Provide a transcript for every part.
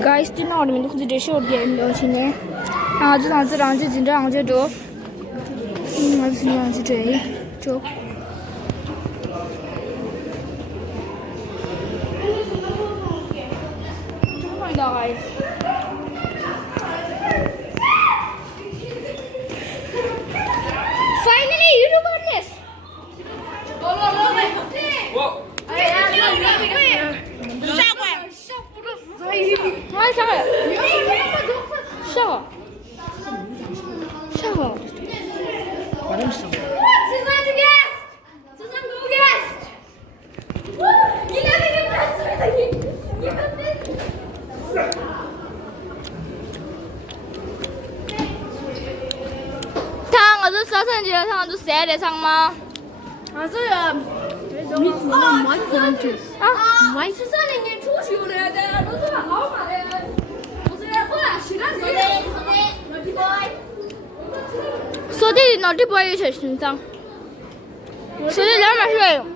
Guys, do not mean to dish or game watching it. आज जिंदा आजे जो आज नहीं आज जो oh my god finally you do got this 상도 세대 상마. 아서야. 마이 수산이 초시오래 돼. 너서 아우 말해. 무슨 거야? 시간 소디 너디 보여 주신다. 소디 라마 쉬어요.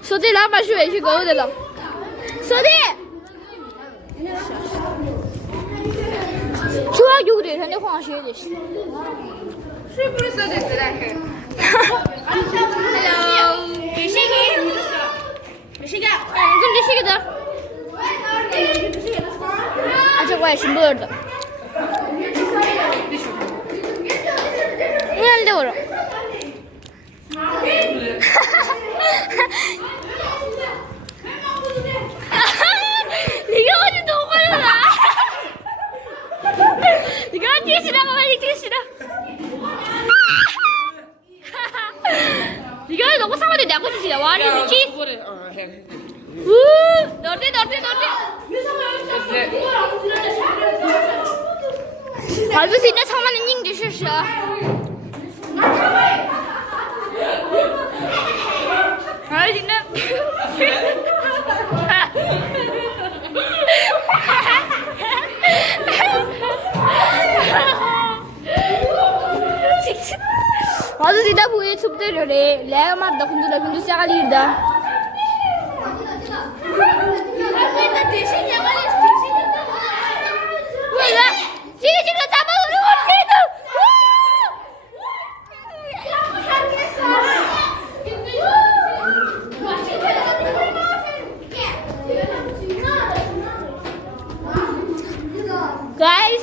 소디 라마 쉬어요.去狗的了。소디. 좋아 요래 전에 화셔야 돼.是不是说的是那个 ？Hello， 给谁给？给谁给？怎么给谁给的？而且我也是摸的。你看溜了。你给我去动会了。你给我继续的，妈妈，你继续的。이거 너무 상어대 내고 주시냐? 와, 니 미치? 너대. 알고 있는 상만은 닝지 실시. 알지는. 아주 진짜 보이 춥대려래. 내가 말다 군주다 시작할일다. 뭐야? 지금 잡아오는 거리도. Guys.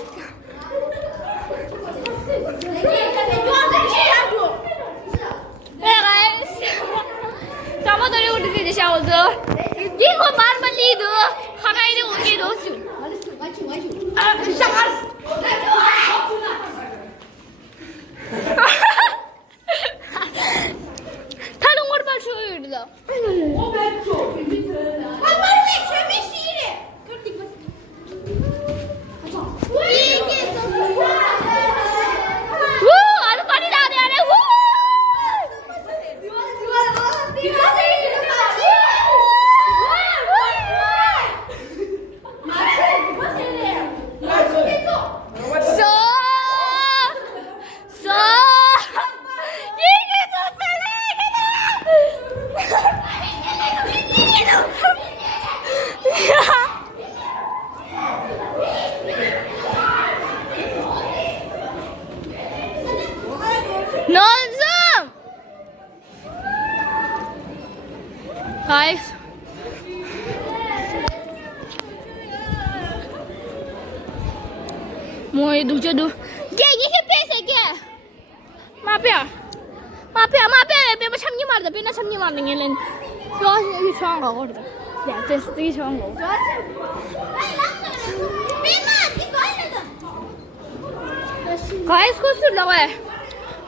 잡아들이고 있는데 샤워도 이거 말만 리도 하나 이리 오게 넣었지 아 시작했어 탈롱 얼마 줘요 이러다 Guys, mau itu jodoh. Dia ini pesa ke? Maaf ya, biar macam ni marah, biar macam ni marah dengan Kau ini cakap kau tu, ya test ini cakap kau. Guys, kau sudah lah.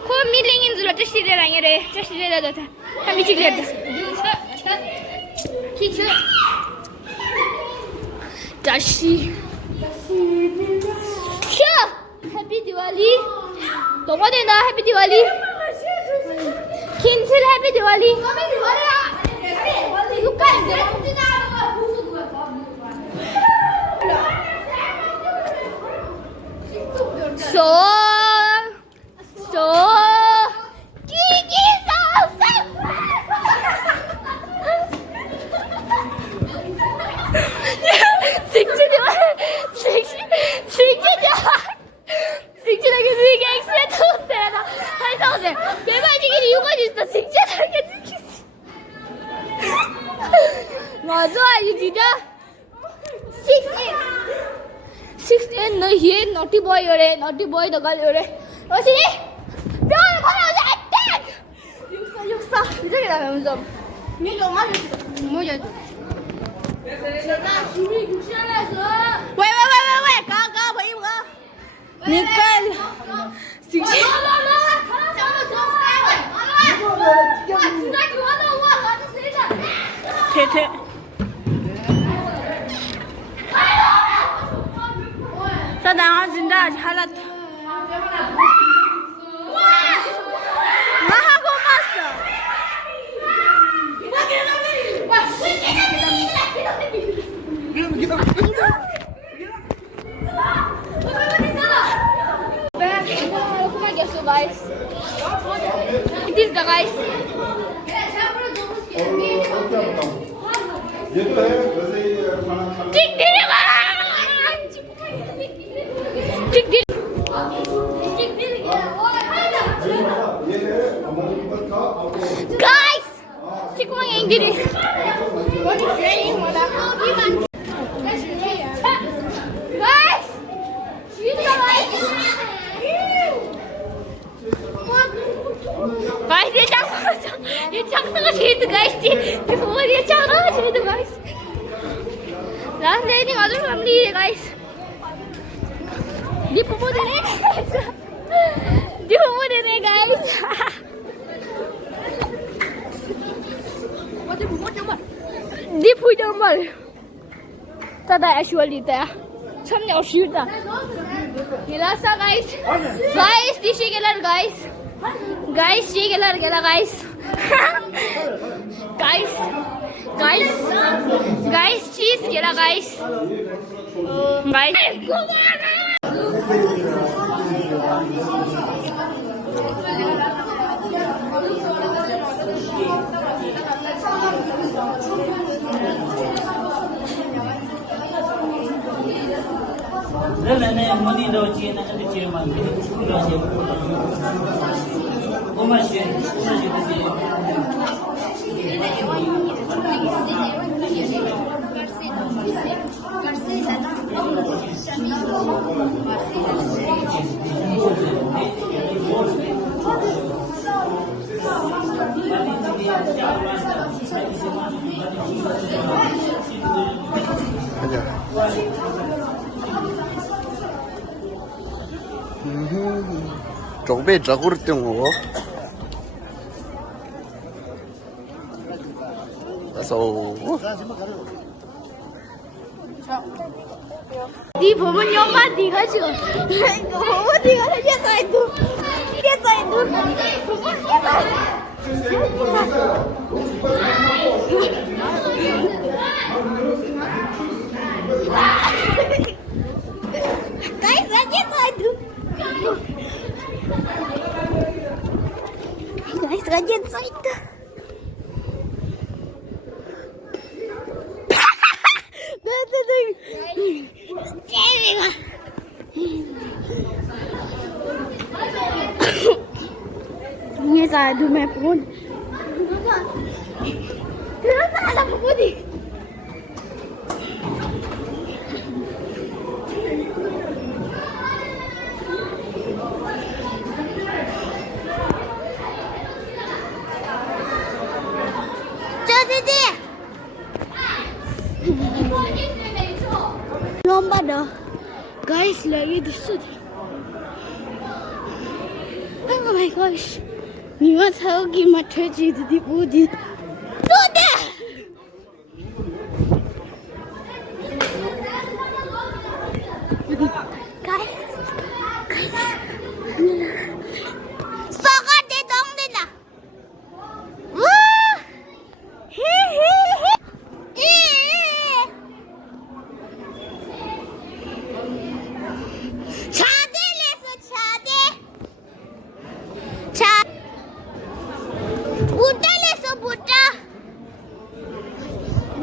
Kau meeting ini sudah tersirat lagi deh, tersirat dah tu. Kami cikgu. 去吃。다시. Happy Diwali. তোমাদের না Happy Diwali. Cancel Happy Diwali. So Kiki salsa. sikçedeki büyük eksiyet oldu ya da. Hayır olacak. Bence geri yukarı işte sikçedeki sikçedeki. 맞아 이 진짜 6 no here naughty boy ore naughty boy dagal ore 어시 별 걸어오자 attack 육사 이제 나면 좀 민정 맞아 뭐야 내가 힘이 구시하면서 왜 가 왜 이거 니깔 sikçe 퇴퇴 사당한 진짜 하나 나 하고 봤어 guys it is the guys ये तो है वैसे ही खाना खाना ठीक दे ये है हमारे ऊपर का guys चिकमा yang diri guys guys ये चकना şeydi guys ये बहुत ये चकना şeydi guys last day ni other family guys di pupu dene guys di pupu normal tada actually ta 참내 어시다 hilasa guys di shigelar guys shigelar gela guys guys cheese gela guys Lelene money do chi na de chi ma ni ku do chi. O ma chi de. chuẩn bị cho cô tiếng ngủ so đi 보면 엄마 네가 지금 보고 네가 해줘야도 guys rajin saja nghe dài đưa mẹ phun nó ra là phun đi Lomba guys lagi di sini. Oh my gosh, Mima tahu gimana terjadi di budi. Sudah. बुटा लेसो बुटा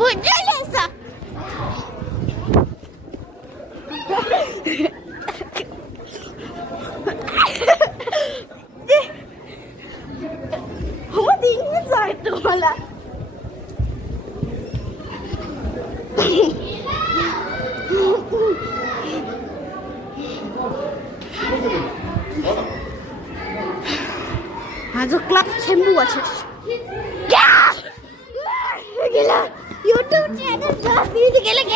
बुटा लेसो हो दिंगच आहे तुम्हाला हा जो क्लास चेंबू गेला YouTube चॅनल गेलं